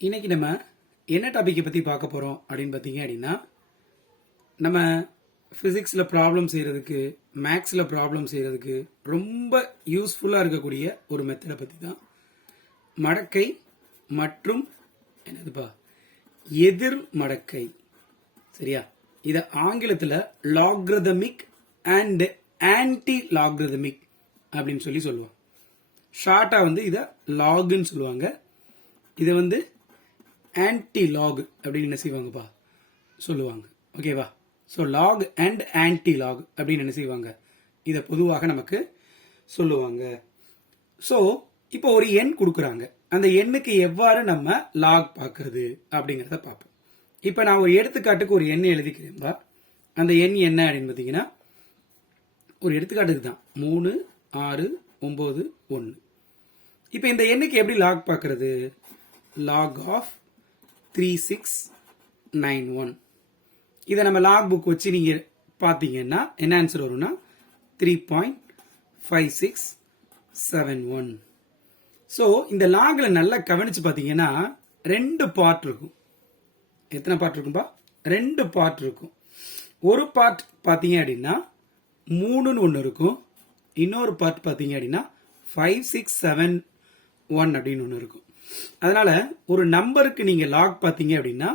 இன்னைக்கு நம்ம என்ன டாபிக்கை பற்றி பார்க்க போகிறோம் அப்படின்னு பார்த்தீங்க அப்படின்னா, நம்ம ஃபிசிக்ஸில் ப்ராப்ளம் செய்கிறதுக்கு, மேக்ஸில் ப்ராப்ளம் செய்கிறதுக்கு ரொம்ப யூஸ்ஃபுல்லாக இருக்கக்கூடிய ஒரு மெத்தடை பற்றி தான். மடக்கை மற்றும் என்னதுப்பா, எதிர் மடக்கை. சரியா? இதை ஆங்கிலத்தில் லாக்ரதமிக் அண்ட் ஆன்டி லாக்ரதமிக் அப்படின்னு சொல்லுவாங்க. ஷார்ட்டாக இதை லாகுன்னு சொல்லுவாங்க. இதை ஆன்டிலாக் அப்படின்னு என்ன செய்வாங்கப்பா சொல்லுவாங்க. ஓகேவா? ஸோ லாக் அண்ட் ஆன்டிலாக் அப்படின்னு என்ன செய்வாங்க, இதை பொதுவாக நமக்கு சொல்லுவாங்க. ஸோ இப்போ ஒரு எண் கொடுக்குறாங்க, அந்த எண்ணுக்கு எவ்வாறு நம்ம லாக் பார்க்கறது அப்படிங்கிறத பார்ப்போம். இப்போ நான் ஒரு எடுத்துக்காட்டுக்கு ஒரு எண்ணை எழுதிக்கிறேன்பா. அந்த எண் என்ன அப்படின்னு பார்த்தீங்கன்னா, ஒரு எடுத்துக்காட்டுக்கு தான் 3, 6, 9, 1. இப்போ இந்த எண்ணுக்கு எப்படி லாக் பார்க்கறது? log of 3691. இதை நம்ம லாக் புக் வச்சு நீங்க பார்த்தீங்கன்னா என்ன ஆன்சர் வரும்னா 3.5671. ஸோ இந்த லாக்ல நல்லா கவனிச்சு பார்த்தீங்கன்னா 2 பார்ட் இருக்கும். எத்தனை பார்ட் இருக்கும்பா? 2 பார்ட் இருக்கும். ஒரு பார்ட் பார்த்தீங்க அப்படின்னா 3ன்னு ஒன்று இருக்கும். இன்னொரு பார்ட் பார்த்தீங்க அப்படின்னா 5671 அப்படின்னு ஒன்று இருக்கும். அதனால ஒரு நம்பருக்கு நீங்க லாக் பார்த்தீங்க அப்படின்னா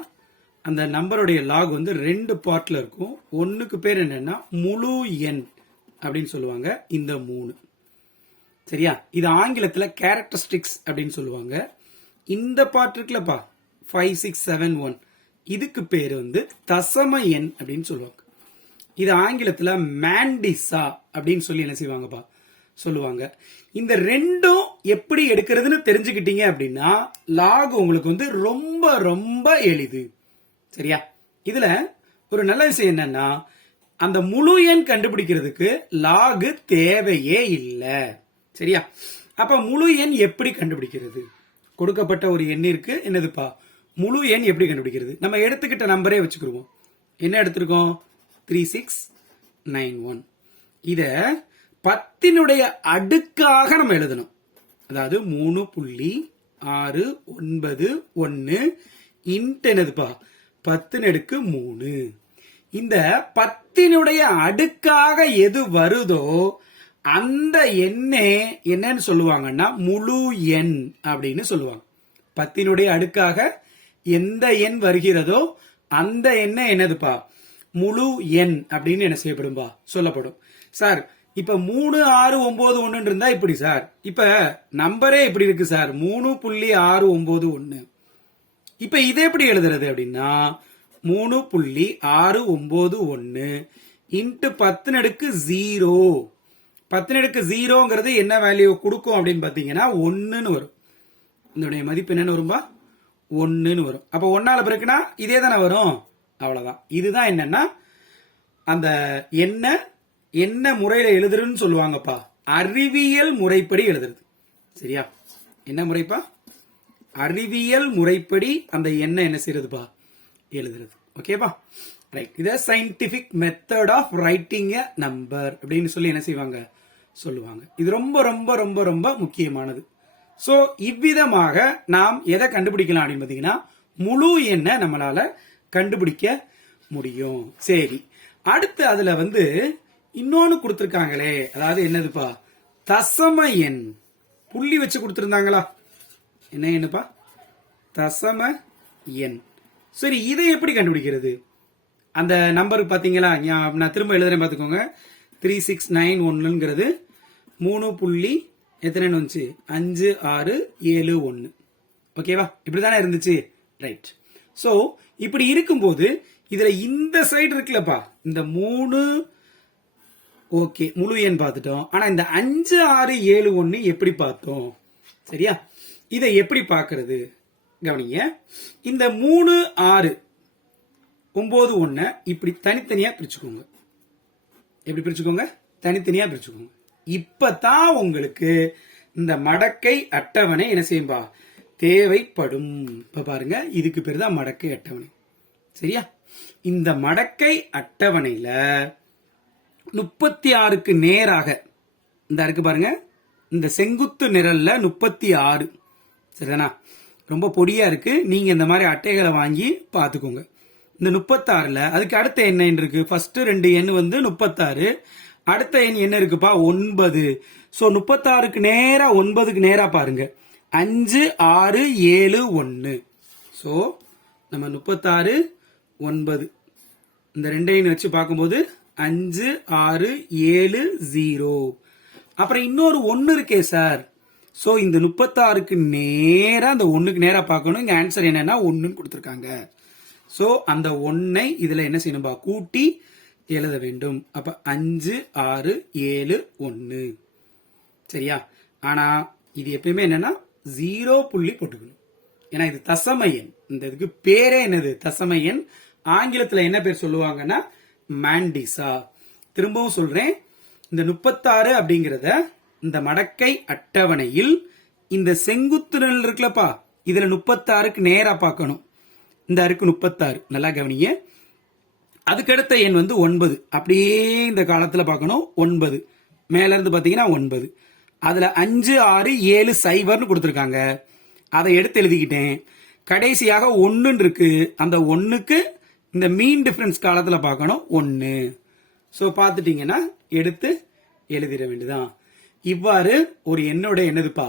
அந்த நம்பருடைய லாக் 2 பார்ட்ல இருக்கும். ஒன்னுக்கு பேர் என்னன்னா முழு எண் அப்படின்னு சொல்லுவாங்க, இந்த 3. சரியா? இது ஆங்கிலத்தில் கேரக்டரிஸ்டிக்ஸ் அப்படின்னு சொல்லுவாங்க. இந்த பார்ட் இருக்குல்லப்பா 5671, இதுக்கு பேர் தசம எண் அப்படின்னு சொல்லுவாங்க. இது ஆங்கிலத்தில் மேண்டிசா அப்படின்னு சொல்லி என்ன செய்வாங்கப்பா சொல்லுவாங்க. இந்த ரெண்டும் எப்படி எடுக்கிறதுன்னு தெரிஞ்சுக்கிட்டீங்க அப்படின்னா லாக் உங்களுக்கு ரொம்ப ரொம்ப எளிது. சரியா? இதுல ஒரு நல்ல விஷயம் என்னன்னா, அந்த முழு எண் கண்டுபிடிக்கிறதுக்கு லாக் தேவையே இல்லை. சரியா? அப்ப முழு எண் எப்படி கண்டுபிடிக்கிறது? கொடுக்கப்பட்ட ஒரு எண்ணிற்கு என்னதுப்பா முழு எண் எப்படி கண்டுபிடிக்கிறது? நம்ம எடுத்துக்கிட்ட நம்பரே வச்சுக்கிடுவோம். என்ன எடுத்திருக்கோம்? 3691. இத 10னுடைய அடுக்காக நம்ம எழுதணும். அதாவது 3.691 இன்ட் என்னதுப்பா 10^3. இந்த 10னுடைய அடுக்காக எது வருதோ அந்த எண்ணே என்னன்னு சொல்லுவாங்கன்னா முழு எண் அப்படின்னு சொல்லுவாங்க. 10னுடைய அடுக்காக எந்த எண் வருகிறதோ அந்த எண்ணெய் என்னதுப்பா முழு எண் அப்படின்னு என்ன செய்யப்படும்பா சொல்லப்படும். சார் இப்ப 3.691 இருந்தா இப்படி சார், இப்ப நம்பரே இப்படி இருக்கு சார் 3.691. இப்ப இதை எப்படி எழுதுறது அப்படின்னா 3.691 இன்ட்டு 10^0. 10^0 என்ன வேல்யூ கொடுக்கும் அப்படின்னு பாத்தீங்கன்னா 1ன்னு வரும். இதனுடைய மதிப்பு என்னன்னு வரும்பா 1ன்னு வரும். அப்ப 1ஆல பிறகுனா இதே தானே வரும், அவ்வளவுதான். இதுதான் என்னன்னா அந்த என்ன முறையில எழுதுறதுன்னு சொல்லுவாங்கப்பா, அறிவியல் முறைப்படி எழுதுறது. சரியா? என்ன முறைப்பா? அறிவியல் முறைப்படி அந்த என்ன செய்யறதுப்பா எழுதுறது. ஓகேப்பா? ரைட். இத scientific method of writing a number அப்படின்னு சொல்லி என்ன செய்வாங்க சொல்லுவாங்க. இது ரொம்ப ரொம்ப ரொம்ப ரொம்ப முக்கியமானது. சோ இவ்விதமாக நாம் எதை கண்டுபிடிக்கலாம் அப்படின்னு பாத்தீங்கன்னா முழு எண்ணை நம்மளால கண்டுபிடிக்க முடியும். சரி, அடுத்து அதுல இன்னொன்னு கொடுத்திருக்காங்களே, அதாவது என்னதுப்பா தசம எண். புள்ளி வச்சு கொடுத்திருந்தாங்களா? என்ன எண்ணுப்பா? தசம எண். சரி, இதை எப்படி கண்டுபிடிக்கிறது? அந்த நம்பருக்கு பாத்தீங்களா, நான் திரும்ப எழுதுறேன் பாத்துக்கோங்க. 3691 3. எத்தனை வந்துச்சு? 5671. ஓகேவா? இப்படிதானே இருந்துச்சு. ரைட். சோ இப்படி இருக்கும்போது இதுல இந்த சைடு இருக்குல்லப்பா, இந்த 3 ஓகே முழு எண் பார்த்துட்டோம். ஆனா இந்த 5671 எப்படி பார்த்தோம்? சரியா? இதை எப்படி பார்க்கிறது கவனிங்க. இந்த 3.691 இப்படி தனித்தனியா பிரிச்சுக்கோங்க. எப்படி பிரிச்சுக்கோங்க? தனித்தனியா பிரிச்சுக்கோங்க. இப்பதான் உங்களுக்கு இந்த மடக்கை அட்டவணை என்ன செய்யும்பா தேவைப்படும். இப்ப பாருங்க, இதுக்கு பேர் தான் மடக்கை அட்டவணை. சரியா? இந்த மடக்கை அட்டவணையில 36க்கு நேராக இந்த இருக்கு பாருங்க, இந்த செங்குத்து நிரல்ல 36. சரிதானா? ரொம்ப பொடியா இருக்கு. நீங்க இந்த மாதிரி அட்டைகளை வாங்கி பார்த்துக்கோங்க. இந்த 36ல அதுக்கு அடுத்த எண் இருக்கு. ஃபர்ஸ்ட் 2 எண் வந்து 36. அடுத்த எண் என்ன இருக்குப்பா? 9. ஸோ 36க்கு நேரா 9க்கு நேரா பாருங்க. 5 6 7 1. ஸோ நம்ம 36 9 இந்த ரெண்டையும் வச்சு பார்க்கும்போது 5 6 7 0. அப்புறம் இன்னொரு 1 இருக்கே சார். ஸோ இந்த 36க்கு நேரா அந்த 1க்கு நேரா பார்க்கணும். இங்க ஆன்சர் என்னன்னா 1ன்னு கொடுத்துருக்காங்க. ஸோ அந்த 1ஐ இதுல என்ன செய்யணும்பா? கூட்டி எழுத வேண்டும். அப்ப 5 6 7 1. சரியா? ஆனா இது எப்பயுமே என்னன்னா 0 புள்ளி போட்டுக்கணும். ஏன்னா இது தசம எண். இந்த இதுக்கு பேரே என்னது? தசம எண். ஆங்கிலத்துல என்ன பேர் சொல்லுவாங்கன்னா மாண்டிசா. திரும்பவும் சொல்றேன், இந்த 36 அப்படிங்கறத இந்த மடக்கை அட்டவணையில் இந்த செங்குத்து நிழல் இருக்குல்லப்பா, இதுல 36க்கு நேரா பார்க்கணும். இந்த அருக்கு 36. நல்லா கவனிங்க. அதுக்கடுத்த எண் வந்து 9. அப்படியே இந்த காலத்துல பார்க்கணும். 9 மேல இருந்து பாத்தீங்கன்னா 9. அதுல 5 6 7 0 கொடுத்திருக்காங்க. அதை எடுத்து எழுதிக்கிட்டேன். கடைசியாக 1 இருக்கு. அந்த 1க்கு இந்த மீன் டிஃபரன்ஸ் காலத்துல பார்க்கணும் 1. சோ பாத்துட்டீங்கன்னா எடுத்து எழுதிட வேண்டியதான். இவ்வாறு ஒரு எண்ணோட என்னதுப்பா?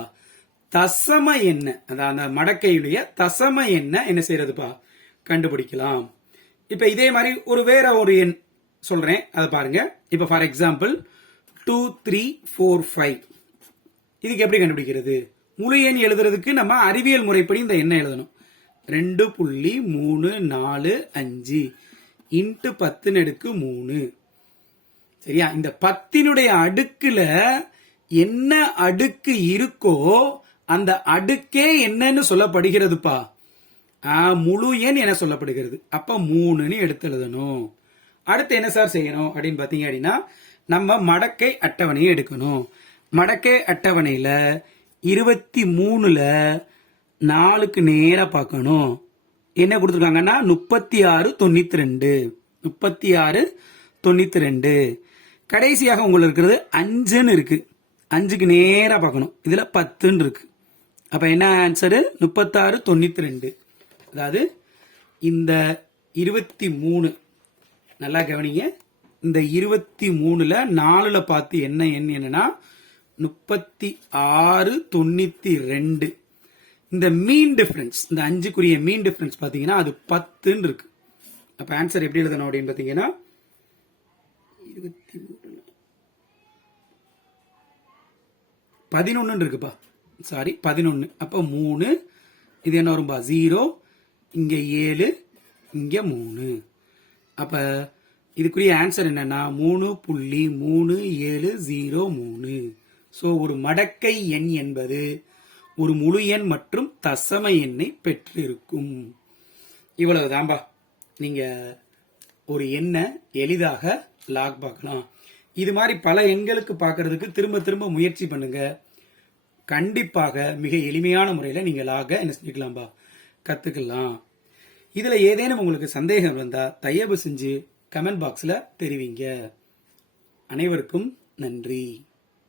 தசம எண்ண, அதாவது அந்த மடக்கையுடைய தசம எண்ண என்ன செய்யறதுப்பா? கண்டுபிடிக்கலாம். இப்ப இதே மாதிரி வேற ஒரு எண் சொல்றேன், அதை பாருங்க. இப்ப ஃபார் எக்ஸாம்பிள் 2 3 4 5. இதுக்கு எப்படி கண்டுபிடிக்கிறது? முழு எண் எழுதுறதுக்கு நம்ம அறிவியல் முறைப்படி இந்த எண்ணை எழுதணும். 2.345 இன்ட்டு 10⁻3. சரியா? இந்த 10னுடைய அடுக்குல என்ன அடுக்கு இருக்கோ அந்த அடுக்கே என்னன்னு சொல்லப்படுகிறதுப்பா? முழு எண் என சொல்லப்படுகிறது. அப்ப 3ன்னு எடுத்து எழுதணும். அடுத்து என்ன சார் செய்யணும் அப்படின்னு பாத்தீங்க அப்படின்னா, நம்ம மடக்கை அட்டவணையை எடுக்கணும். மடக்கை அட்டவணையில 23ல 4க்கு நேரா பார்க்கணும். என்ன கொடுத்துருக்காங்கன்னா 36 92. 36 92. கடைசியாக உங்களுக்கு இருக்கிறது 5ன்னு இருக்கு. 5க்கு நேரா பார்க்கணும். இதுல 10ன்னு இருக்கு. அப்ப என்ன ஆன்சரு? 36 92. அதாவது இந்த 23, நல்லா கவனிங்க, இந்த 23ல 4ல பார்த்து என்ன எண் என்னன்னா 36 92. இந்த மீன் டிஃபரன்ஸ், இந்த 5க்குரிய மீன் டிஃபரன்ஸ் பாத்தீங்கன்னா அது 10ன்னு இருக்கு. அப்ப ஆன்சர் எப்படி எழுதணும் அப்படின்னு பாத்தீங்கன்னா 11 இருக்குப்பா. சாரி 11. அப்ப 3. இது என்ன வரும்பா? 0. இங்க 7, இங்க 3. அப்ப இதுக்குரிய ஆன்சர் என்னன்னா 3.3703. சோ ஒரு மடக்கை எண் என்பது ஒரு முழு எண் மற்றும் தசம எண்ணை பெற்றிருக்கும். இவ்வளவுதான்பா. நீங்க ஒரு எண்ணை எளிதாக லாக் பார்க்கலாம். இது மாதிரி பல எண்களுக்கு பார்க்கறதுக்கு திரும்ப திரும்ப முயற்சி பண்ணுங்க. கண்டிப்பாக மிக எளிமையான முறையில நீங்க லாக என்ன செஞ்சுக்கலாம்பா? கத்துக்கலாம். இதுல ஏதேனும் உங்களுக்கு சந்தேகம் வந்தா தயவு செஞ்சு கமெண்ட் பாக்ஸ்ல தெரிவிங்க. அனைவருக்கும் நன்றி.